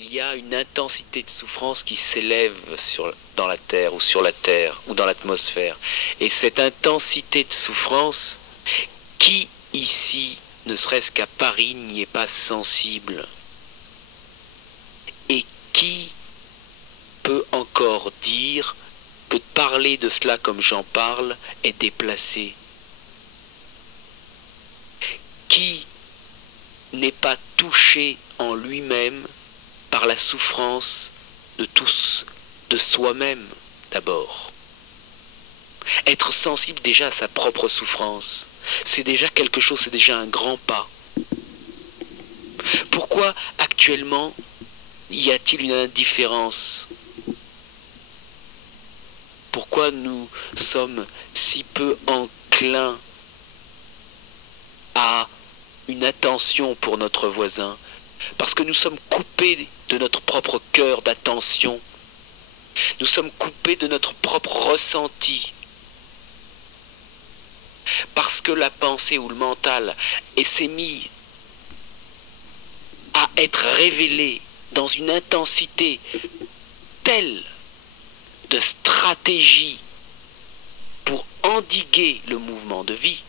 il y a une intensité de souffrance qui s'élève dans la terre ou sur la terre ou dans l'atmosphère. Et cette intensité de souffrance, qui ici, ne serait-ce qu'à Paris, n'y est pas sensible? Et qui peut encore dire que parler de cela comme j'en parle est déplacé? Qui n'est pas touché en lui-même par la souffrance de tous, de soi-même d'abord? Être sensible déjà à sa propre souffrance, c'est déjà quelque chose, c'est déjà un grand pas. Pourquoi actuellement y a-t-il une indifférence? Pourquoi nous sommes si peu enclins à une attention pour notre voisin? Parce que nous sommes coupés de notre propre cœur d'attention. Nous sommes coupés de notre propre ressenti. Parce que la pensée ou le mental s'est mis à être révélé dans une intensité telle de stratégie pour endiguer le mouvement de vie,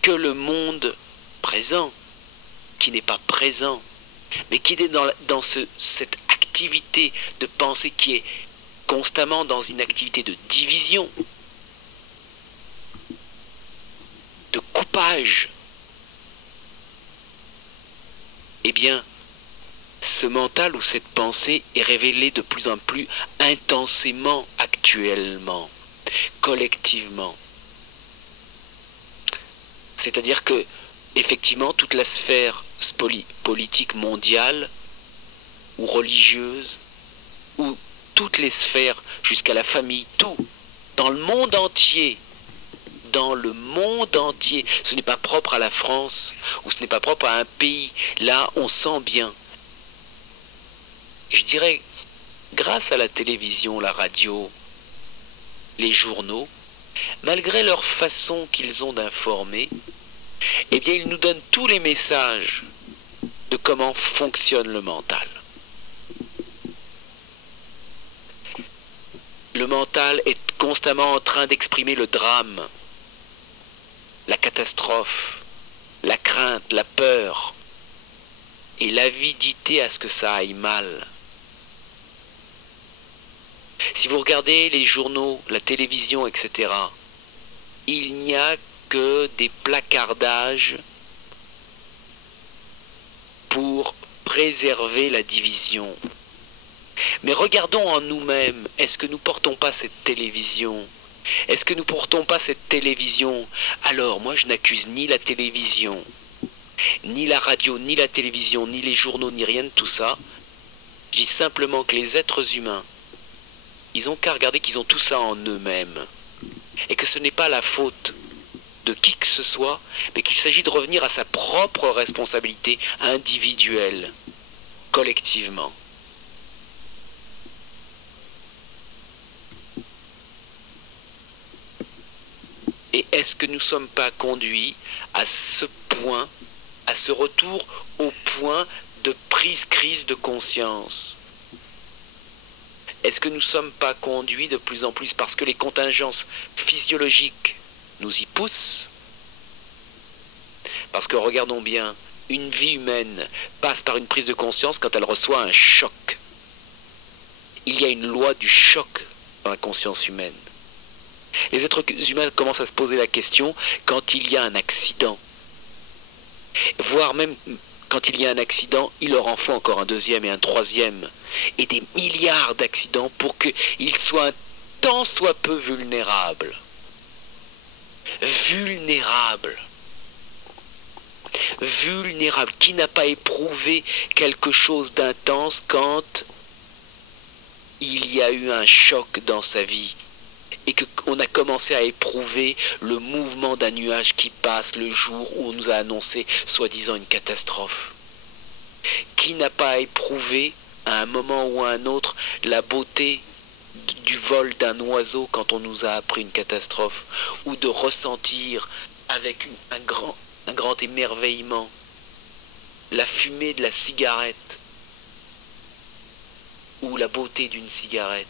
que le monde présent, qui n'est pas présent, mais qui est dans cette activité de pensée qui est constamment dans une activité de division, de coupage, eh bien, ce mental ou cette pensée est révélée de plus en plus intensément actuellement, collectivement. C'est-à-dire que, effectivement, toute la sphère politique mondiale, ou religieuse, ou toutes les sphères, jusqu'à la famille, tout, dans le monde entier, ce n'est pas propre à la France, ou ce n'est pas propre à un pays, là on sent bien. Je dirais, grâce à la télévision, la radio, les journaux, malgré leur façon qu'ils ont d'informer, eh bien ils nous donnent tous les messages de comment fonctionne le mental. Le mental est constamment en train d'exprimer le drame, la catastrophe, la crainte, la peur et l'avidité à ce que ça aille mal. Si vous regardez les journaux, la télévision, etc., il n'y a que des placardages pour préserver la division. Mais regardons en nous-mêmes, est-ce que nous portons pas cette télévision? Est-ce que nous portons pas cette télévision? Alors, moi je n'accuse ni la télévision, ni la radio, ni la télévision, ni les journaux, ni rien de tout ça. Je dis simplement que les êtres humains, ils ont qu'à regarder qu'ils ont tout ça en eux-mêmes. Et que ce n'est pas la faute de qui que ce soit, mais qu'il s'agit de revenir à sa propre responsabilité individuelle, collectivement. Et est-ce que nous ne sommes pas conduits à ce point, à ce retour au point de crise de conscience? Est-ce que nous ne sommes pas conduits de plus en plus parce que les contingences physiologiques nous y poussent? Parce que regardons bien, une vie humaine passe par une prise de conscience quand elle reçoit un choc. Il y a une loi du choc dans la conscience humaine. Les êtres humains commencent à se poser la question quand il y a un accident. Voire même quand il y a un accident, il leur en faut encore un deuxième et un troisième. Et des milliards d'accidents pour qu'ils soient un tant soit peu vulnérables. Vulnérables. Vulnérable. Qui n'a pas éprouvé quelque chose d'intense quand il y a eu un choc dans sa vie et qu'on a commencé à éprouver le mouvement d'un nuage qui passe le jour où on nous a annoncé soi-disant une catastrophe? Qui n'a pas éprouvé à un moment ou à un autre la beauté du vol d'un oiseau quand on nous a appris une catastrophe, ou de ressentir avec un grand émerveillement la fumée de la cigarette ou la beauté d'une cigarette.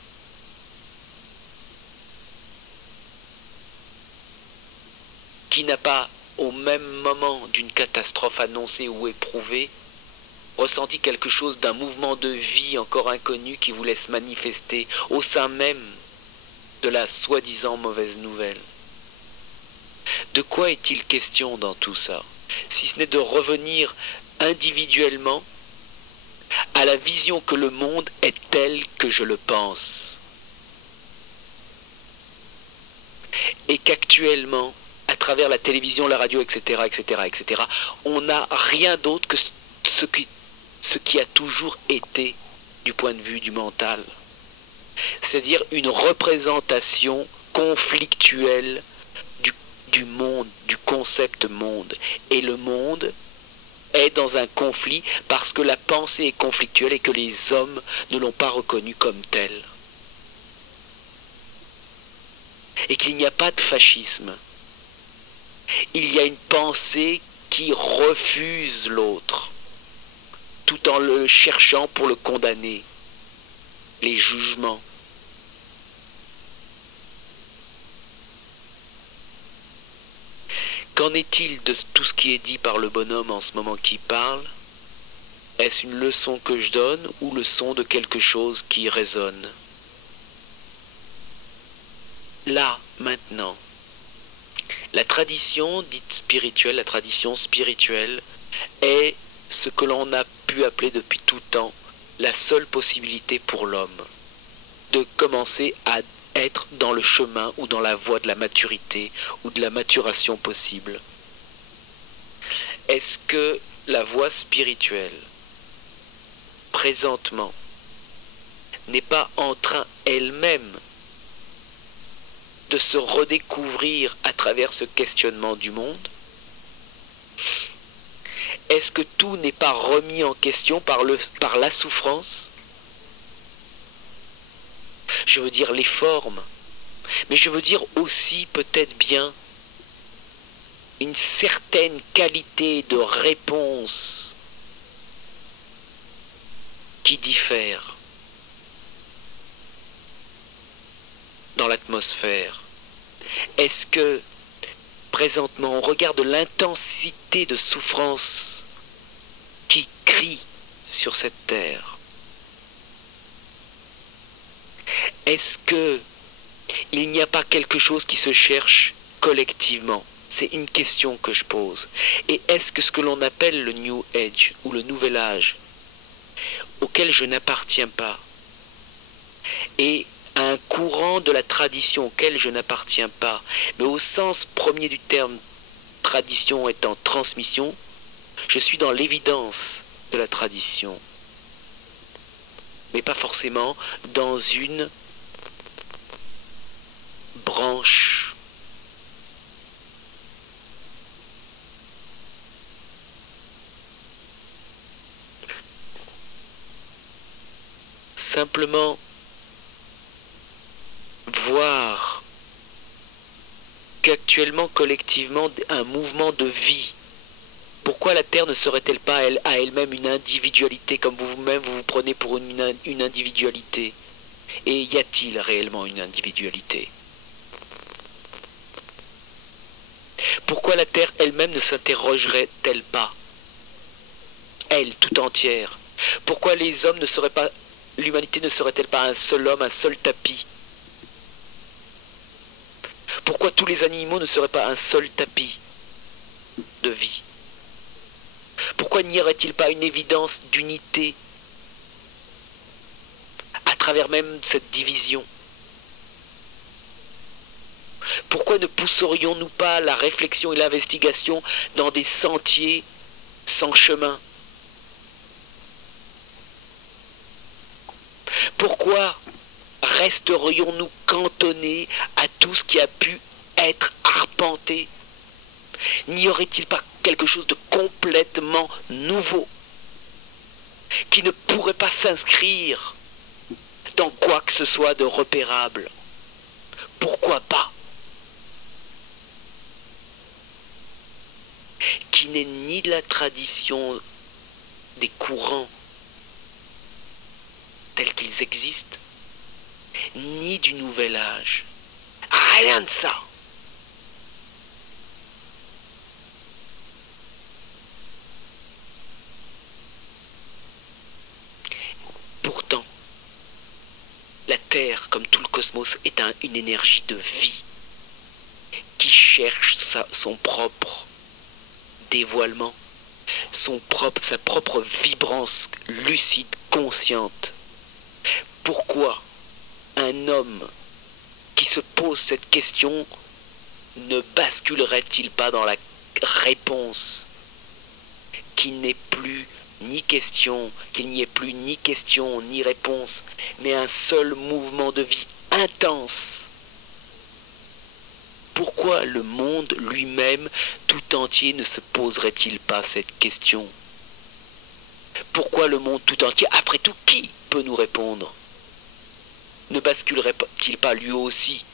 Qui n'a pas, au même moment d'une catastrophe annoncée ou éprouvée, ressenti quelque chose d'un mouvement de vie encore inconnu qui voulait se manifester au sein même de la soi-disant mauvaise nouvelle? De quoi est-il question dans tout ça, si ce n'est de revenir individuellement à la vision que le monde est tel que je le pense, et qu'actuellement, à travers la télévision, la radio, etc., etc., etc., on n'a rien d'autre que ce qui a toujours été du point de vue du mental, c'est-à-dire une représentation conflictuelle du monde, du concept monde. Et le monde est dans un conflit parce que la pensée est conflictuelle et que les hommes ne l'ont pas reconnu comme tel. Et qu'il n'y a pas de fascisme. Il y a une pensée qui refuse l'autre, tout en le cherchant pour le condamner. Les jugements. Qu'en est-il de tout ce qui est dit par le bonhomme en ce moment qui parle? Est-ce une leçon que je donne ou le son de quelque chose qui résonne? Là, maintenant, la tradition dite spirituelle, la tradition spirituelle, est ce que l'on a pu appeler depuis tout temps la seule possibilité pour l'homme de commencer à être dans le chemin ou dans la voie de la maturité ou de la maturation possible. Est-ce que la voie spirituelle, présentement, n'est pas en train elle-même de se redécouvrir à travers ce questionnement du monde? Est-ce que tout n'est pas remis en question par la souffrance? Je veux dire les formes, mais je veux dire aussi peut-être bien une certaine qualité de réponse qui diffère dans l'atmosphère. Est-ce que présentement on regarde l'intensité de souffrance qui crie sur cette terre? Est-ce que il n'y a pas quelque chose qui se cherche collectivement? C'est une question que je pose. Et est-ce que ce que l'on appelle le New Age ou le Nouvel Âge, auquel je n'appartiens pas, et un courant de la tradition auquel je n'appartiens pas, mais au sens premier du terme, tradition étant transmission, je suis dans l'évidence de la tradition, mais pas forcément dans une branche. Simplement voir qu'actuellement, collectivement, un mouvement de vie. Pourquoi la Terre ne serait-elle pas à elle-même une individualité, comme vous-même vous prenez pour une individualité? Et y a-t-il réellement une individualité? Pourquoi la Terre elle-même ne s'interrogerait-elle pas, elle tout entière? Pourquoi les hommes ne seraient pas, l'humanité ne serait-elle pas un seul homme, un seul tapis? Pourquoi tous les animaux ne seraient pas un seul tapis de vie? Pourquoi n'y aurait-il pas une évidence d'unité à travers même cette division? Pourquoi ne pousserions-nous pas la réflexion et l'investigation dans des sentiers sans chemin? Pourquoi resterions-nous cantonnés à tout ce qui a pu être arpenté? N'y aurait-il pas quelque chose de complètement nouveau qui ne pourrait pas s'inscrire dans quoi que ce soit de repérable? Pourquoi pas? Qui n'est ni de la tradition des courants tels qu'ils existent, ni du nouvel âge. Rien de ça. Pourtant, la Terre, comme tout le cosmos, est une énergie de vie qui cherche son propre dévoilement, sa propre vibrance lucide, consciente. Pourquoi un homme qui se pose cette question ne basculerait-il pas dans la réponse qu'il n'y ait plus ni question ni réponse, mais un seul mouvement de vie intense? Pourquoi le monde lui-même tout entier ne se poserait-il pas cette question? Pourquoi le monde tout entier, après tout, qui peut nous répondre? Ne basculerait-il pas lui aussi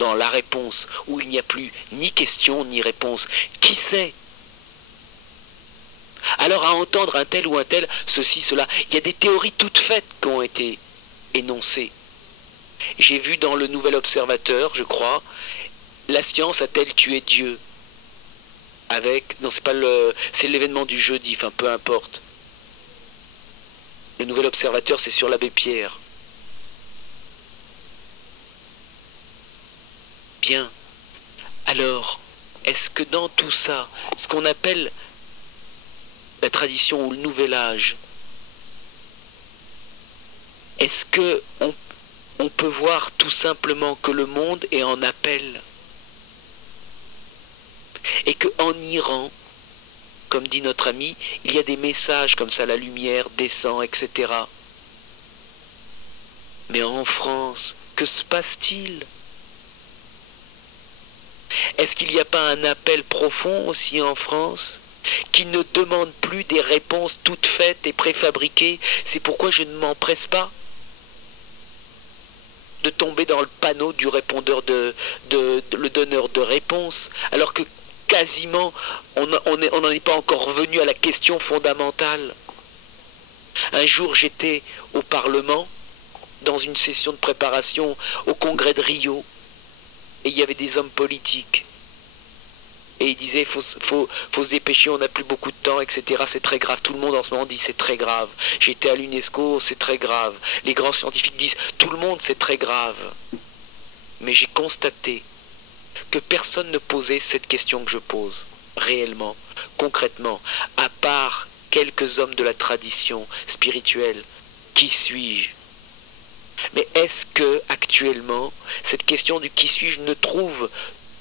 dans la réponse où il n'y a plus ni question ni réponse? Qui sait? Alors à entendre un tel ou un tel, ceci, cela, il y a des théories toutes faites qui ont été énoncées. J'ai vu dans le Nouvel Observateur, je crois, la science a-t-elle tué Dieu? Non, c'est l'événement du jeudi, enfin peu importe. Le Nouvel Observateur, c'est sur l'abbé Pierre. Bien. Alors, est-ce que dans tout ça, ce qu'on appelle la tradition ou le nouvel âge, est-ce que on peut voir tout simplement que le monde est en appel et qu'en Iran, comme dit notre ami, il y a des messages comme ça, la lumière descend, etc. Mais en France, que se passe-t-il? Est-ce qu'il n'y a pas un appel profond aussi en France qui ne demande plus des réponses toutes faites et préfabriquées? C'est pourquoi je ne m'empresse pas de tomber dans le panneau du répondeur le donneur de réponse, alors que quasiment on n'en est pas encore revenu à la question fondamentale. Un jour j'étais au Parlement dans une session de préparation au congrès de Rio et il y avait des hommes politiques et ils disaient faut se dépêcher, on n'a plus beaucoup de temps, etc. C'est très grave. Tout le monde en ce moment dit c'est très grave. J'étais à l'UNESCO, c'est très grave. Les grands scientifiques disent tout le monde c'est très grave. Mais j'ai constaté que personne ne posait cette question que je pose, réellement, concrètement, à part quelques hommes de la tradition spirituelle. Qui suis-je? Mais est-ce que, actuellement, cette question du qui suis-je ne trouve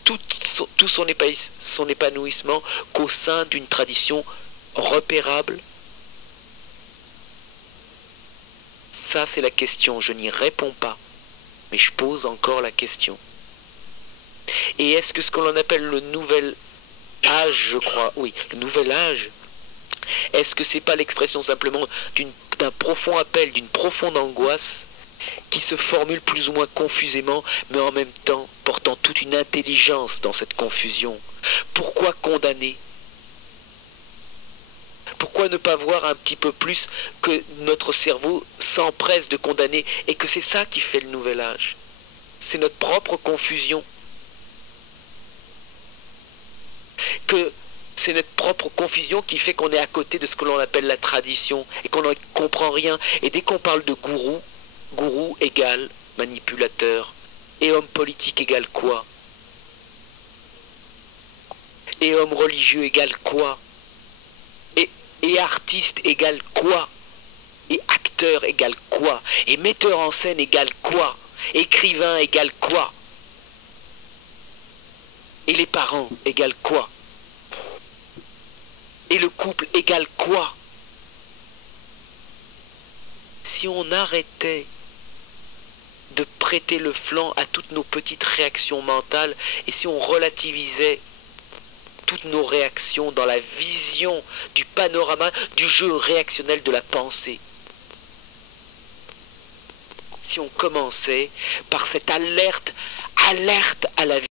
tout son épanouissement qu'au sein d'une tradition repérable? Ça, c'est la question. Je n'y réponds pas, mais je pose encore la question. Et est-ce que ce que l'on appelle le nouvel âge, je crois, oui, le nouvel âge, est-ce que c'est pas l'expression simplement d'un profond appel, d'une profonde angoisse qui se formule plus ou moins confusément, mais en même temps portant toute une intelligence dans cette confusion? Pourquoi condamner? Pourquoi ne pas voir un petit peu plus que notre cerveau s'empresse de condamner et que c'est ça qui fait le nouvel âge? C'est notre propre confusion. Que c'est notre propre confusion qui fait qu'on est à côté de ce que l'on appelle la tradition et qu'on ne comprend rien. Et dès qu'on parle de gourou égale manipulateur, et homme politique égale quoi? Et homme religieux égale quoi? Et artiste égale quoi? Et acteur égale quoi? Et metteur en scène égale quoi? Écrivain égale quoi? Et les parents égale quoi? Et le couple égale quoi? Si on arrêtait de prêter le flanc à toutes nos petites réactions mentales et si on relativisait toutes nos réactions dans la vision du panorama du jeu réactionnel de la pensée. Si on commençait par cette alerte à la vie.